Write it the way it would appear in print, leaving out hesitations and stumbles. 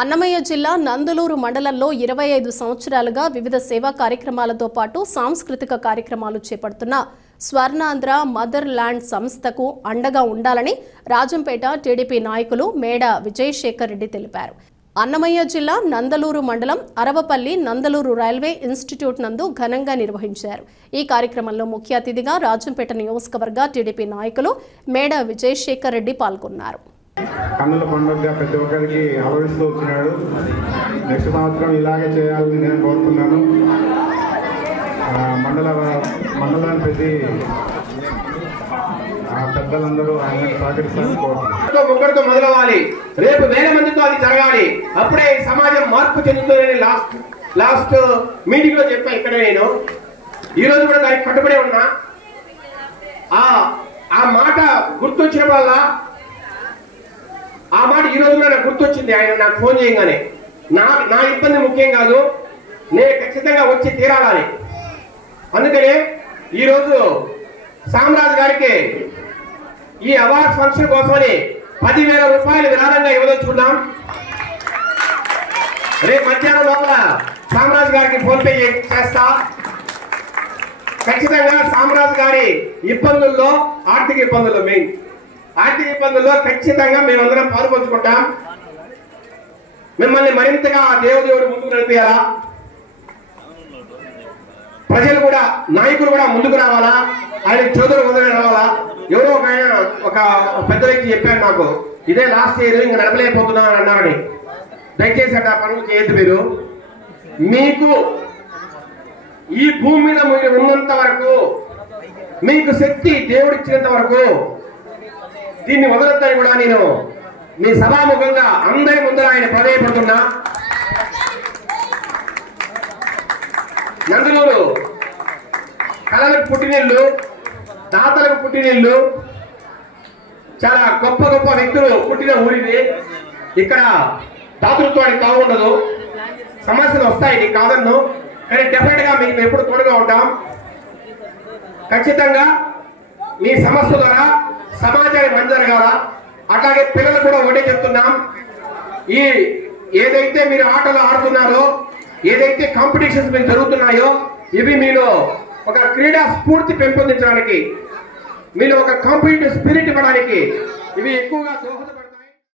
అన్నమయ్య జిల్లా నందలూరు మండలంలో 25 సంవత్సరాలుగా వివిధ సేవా కార్యక్రమాలతో పాటు సాంస్కృతిక కార్యక్రమాలు చేపడుతున్న స్వర్ణాంధ్ర మదర్ ల్యాండ్ సంస్థకు అండగా ఉండాలని రాజంపేట టీడీపీ నాయకులు మేడ విజయశేఖర్ రెడ్డి తెలిపారు. అన్నమయ్య జిల్లా నందలూరు మండలం అరవపల్లి నందలూరు రైల్వే ఇన్స్టిట్యూట్ నందు ఘనంగా నిర్వహించారు. ఈ కార్యక్రమంలో ముఖ్య అతిథిగా రాజంపేట నియోజకవర్గ టీడీపీ నాయకులు మేడ విజయశేఖర్ రెడ్డి పాల్గొన్నారు. కన్నుల పండుగగా ప్రతి ఒక్కరికి ఆలోచిస్తూ వచ్చినాడు. నెక్స్ట్ సంవత్సరం ఇలాగే చేయాలని నేను కోరుతున్నాను. మండలాన్ని ప్రతి పెద్దలందరూ ఆయనకు సహకరిస్తారని కోరుతున్నాను. ముగ్గురితో మొదలవ్వాలి, రేపు వేల మందితో అది జరగాలి. అప్పుడే సమాజం మార్పు చెందుతుందని లాస్ట్ మీటింగ్ లో చెప్పా. ఇక్కడ నేను ఈ రోజు కూడా దానికి కట్టుబడి ఉన్నా. ఆ మాట గుర్తొచ్చినప్పుడల్లా ఆ మాట ఈ రోజు కూడా నాకు గుర్తొచ్చింది. ఆయన నాకు ఫోన్ చేయగానే నా ఇబ్బంది ముఖ్యం కాదు, నేను ఖచ్చితంగా వచ్చి తీరాలని. అందుకనే ఈరోజు సామ్రాజ్ గారికి ఈ అవార్డ్స్ ఫంక్షన్ కోసమని 10,000 రూపాయలు విరాళంగా ఇవ్వదలుచుకున్నాం. రేపు మధ్యాహ్నం లోపల సామ్రాజ్ గారికి ఫోన్ పే చేస్తా. ఖచ్చితంగా సామ్రాజ్ గారి ఇబ్బందుల్లో ఆర్థిక ఇబ్బందుల్లో ఖచ్చితంగా మేమందరం పాల్పంచుకుంటాం. మిమ్మల్ని మరింతగా దేవుడు ముందుకు నడిపేయాలా, ప్రజలు కూడా నాయకులు కూడా ముందుకు రావాలా, ఆయన చోదరు వదిలి రావాలా. ఎవరో ఒక పెద్ద వ్యక్తి చెప్పారు నాకు, ఇదే లాస్ట్ ఇయర్ ఇంకా నడపలేకపోతున్నా అని అన్నారని. దయచేసి అట్లా పనులు చేయొద్దు. మీరు మీకు ఈ భూమి మీద మీరు ఉన్నంత వరకు, మీకు శక్తి దేవుడు ఇచ్చినంత వరకు దీన్ని వదలొద్దని కూడా నేను మీ సభాముఖంగా అందరి ముందర ఆయన ప్రవేశపడుతున్నా. నందలూరు కళలకు పుట్టినిల్లు, దాతలకు పుట్టినిల్లు, చాలా గొప్ప గొప్ప వ్యక్తులు పుట్టిన ఊరిది. ఇక్కడ దాతృత్వానికి తావు ఉండదు. సమస్యలు వస్తాయి, నీకు కాదన్ను, కానీ డెఫినెట్ గా మీకు ఎప్పుడు తోడుగా ఉంటాం. ఖచ్చితంగా మీ సమస్య ద్వారా సమాజానికి మంచి జరగాల. అట్లాగే పిల్లలు కూడా ఒకటే చెప్తున్నాం, ఈ ఏదైతే మీరు ఆటలు ఆడుతున్నారో, ఏదైతే కాంపిటీషన్స్ మీకు జరుగుతున్నాయో, ఇవి మీలో ఒక క్రీడా స్ఫూర్తి పెంపొందించడానికి, మీలో ఒక కాంపిటేటివ్ స్పిరిట్ ఇవ్వడానికి ఇవి ఎక్కువగా